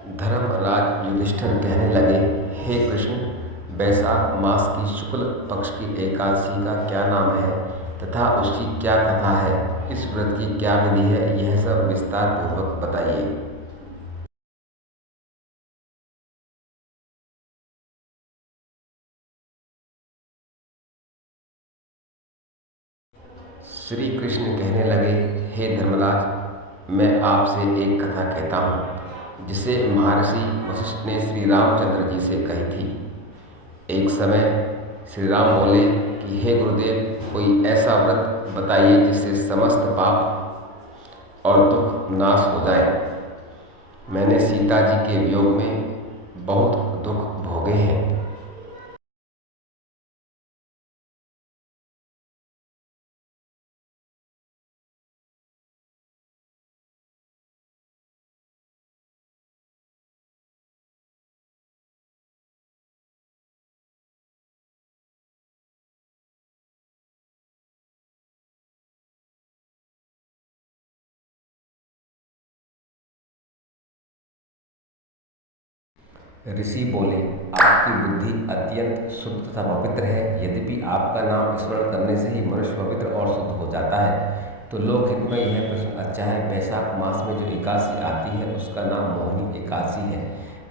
धर्मराज युधिष्ठिर कहने लगे, हे कृष्ण, वैशाख मास की शुक्ल पक्ष की एकादशी का क्या नाम है तथा उसकी क्या कथा है? इस व्रत की क्या विधि है? यह सब विस्तार पूर्वक बताइए। श्री कृष्ण कहने लगे, हे धर्मराज, मैं आपसे एक कथा कहता हूँ जिसे महर्षि वशिष्ठ ने श्री रामचंद्र जी से कही थी। एक समय श्री राम बोले कि हे गुरुदेव, कोई ऐसा व्रत बताइए जिससे समस्त पाप और दुख नाश हो जाए। मैंने सीता जी के वियोग में बहुत दुख भोगे हैं। ऋषि बोले, आपकी बुद्धि अत्यंत शुद्ध तथा पवित्र है। यद्यपि आपका नाम स्मरण करने से ही मनुष्य पवित्र और शुद्ध हो जाता है, तो लोकहित में यह प्रश्न अच्छा है। वैशाख मास में जो एकादशी आती है उसका नाम मोहिनी एकादशी है।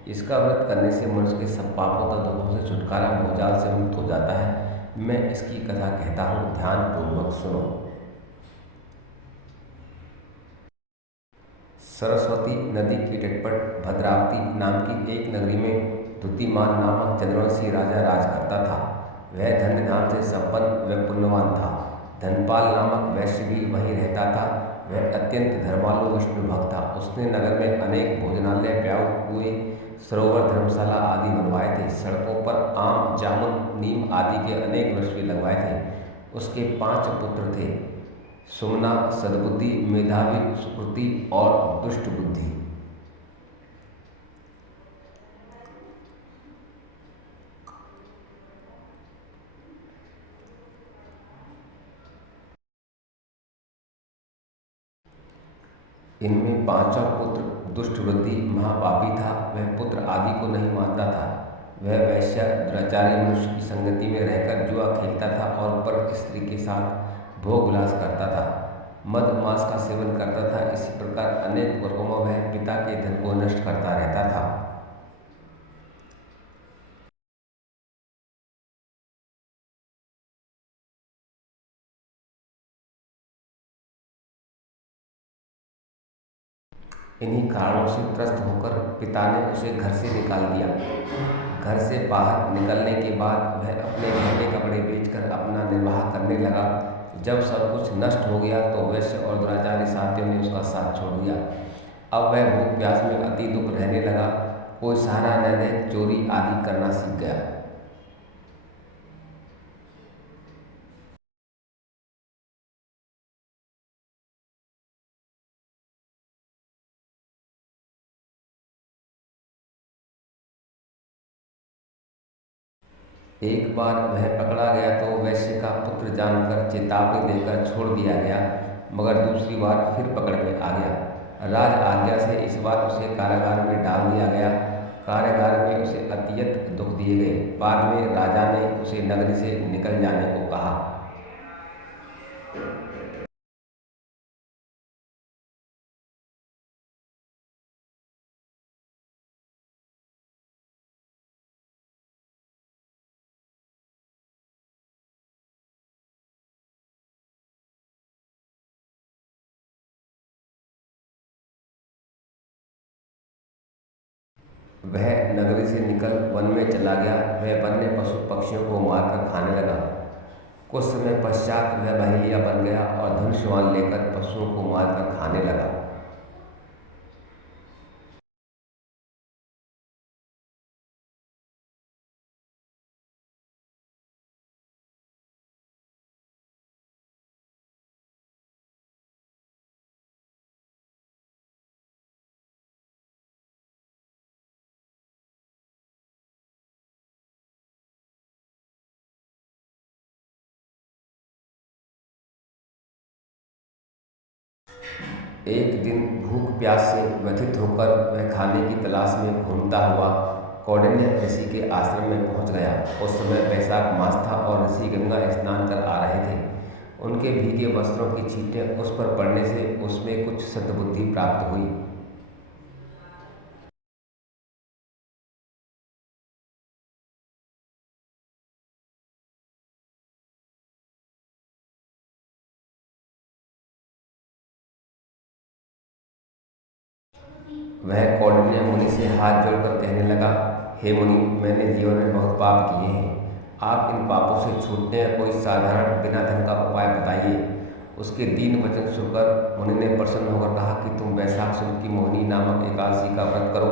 इसका व्रत करने से मनुष्य के सब पापों तथा दुखों से छुटकारा, भोजाल से मुक्त हो जाता है। मैं इसकी कथा कहता हूँ, ध्यान पूर्वक सुनो। सरस्वती नदी के तट पर भद्रावती नाम की एक नगरी में द्युतिमान नामक चंद्रवंशी राजा राज करता था। वह धन्य धाम से संपन्न व पुण्यवान था। धनपाल नामक वैश्य भी वहीं रहता था। वह अत्यंत धर्मालु विष्णु भक्त था। उसने नगर में अनेक भोजनालय, प्याऊ, कुएं, सरोवर, धर्मशाला आदि बनवाए थे। सड़कों पर आम, जामुन, नीम आदि के अनेक वृक्ष भी लगवाए थे। उसके 5 पुत्र थे, सुमना, सद्बुद्धि, मेधावी, सुकृति और दुष्ट बुद्धि। इनमें पांचवा पुत्र दुष्ट बुद्धि महापापी था। वह पुत्र आदि को नहीं मानता था। वह वैश्य, दुराचारी मनुष्य की संगति में रहकर जुआ खेलता था और पर स्त्री के साथ भोग विलास करता था। मद मांस का सेवन करता था। इसी प्रकार अनेक वर्गों में वह पिता के धन को नष्ट करता रहता था। इन्हीं कारणों से त्रस्त होकर पिता ने उसे घर से निकाल दिया। घर से बाहर निकलने के बाद वह अपने गहने कपड़े बेचकर अपना निर्वाह करने लगा। जब सब कुछ नष्ट हो गया तो वैश्य और दुराचारी साथियों ने उसका साथ छोड़ दिया। अब वह भूख प्यास में अति दुख रहने लगा। कोई सहारा न रह चोरी आदि करना सीख गया। एक बार वह पकड़ा गया तो वैश्य का पुत्र जानकर चेतावनी देकर छोड़ दिया गया, मगर दूसरी बार फिर पकड़ में आ गया। राज आज्ञा से इस बार उसे कारागार में डाल दिया गया। कारागार में उसे अत्यंत दुख दिए गए। बाद में राजा ने उसे नगरी से निकल जाने को कहा। वह नगरी से निकल वन में चला गया। वह वन्य पशु पक्षियों को मारकर खाने लगा। कुछ समय पश्चात वह बहेलिया बन गया और धनुष्यबाण लेकर पशुओं को मारकर खाने लगा। एक दिन भूख प्यास से व्यथित होकर वह खाने की तलाश में घूमता हुआ कौंडिन्य ऋषि के आश्रम में पहुंच गया। उस समय वैशाख मास था और ऋषि गंगा स्नान कर आ रहे थे। उनके भीगे वस्त्रों की छींटें उस पर पड़ने से उसमें कुछ सद्बुद्धि प्राप्त हुई। वह कौंडिन्य मुनि से हाथ जोड़कर कहने लगा, हे मुनि, मैंने जीवन में बहुत पाप किए हैं। आप इन पापों से छूटने का कोई साधारण बिना धन का उपाय बताइए। उसके दीन वचन सुनकर मुनि ने प्रसन्न होकर कहा कि तुम वैशाख शुक्ल की मोहिनी नामक एकादशी का व्रत करो,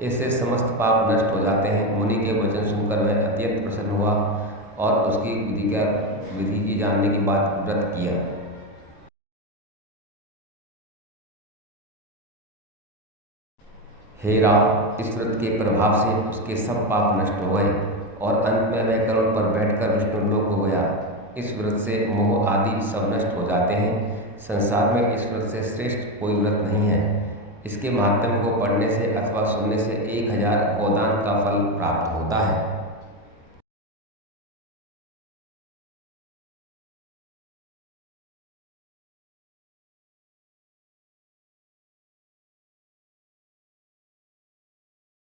इससे समस्त पाप नष्ट हो जाते हैं। मुनि के वचन सुनकर वह अत्यंत प्रसन्न हुआ और उसकी विधि की जानने के बाद व्रत किया। हे राम, इस व्रत के प्रभाव से उसके सब पाप नष्ट हो गए और अंत में वह गरुड़ पर बैठकर विष्णुलोक को गया। इस व्रत से मोह आदि सब नष्ट हो जाते हैं। संसार में इस व्रत से श्रेष्ठ कोई व्रत नहीं है। इसके महात्म्य को पढ़ने से अथवा सुनने से 1000 गोदान का फल प्राप्त होता है।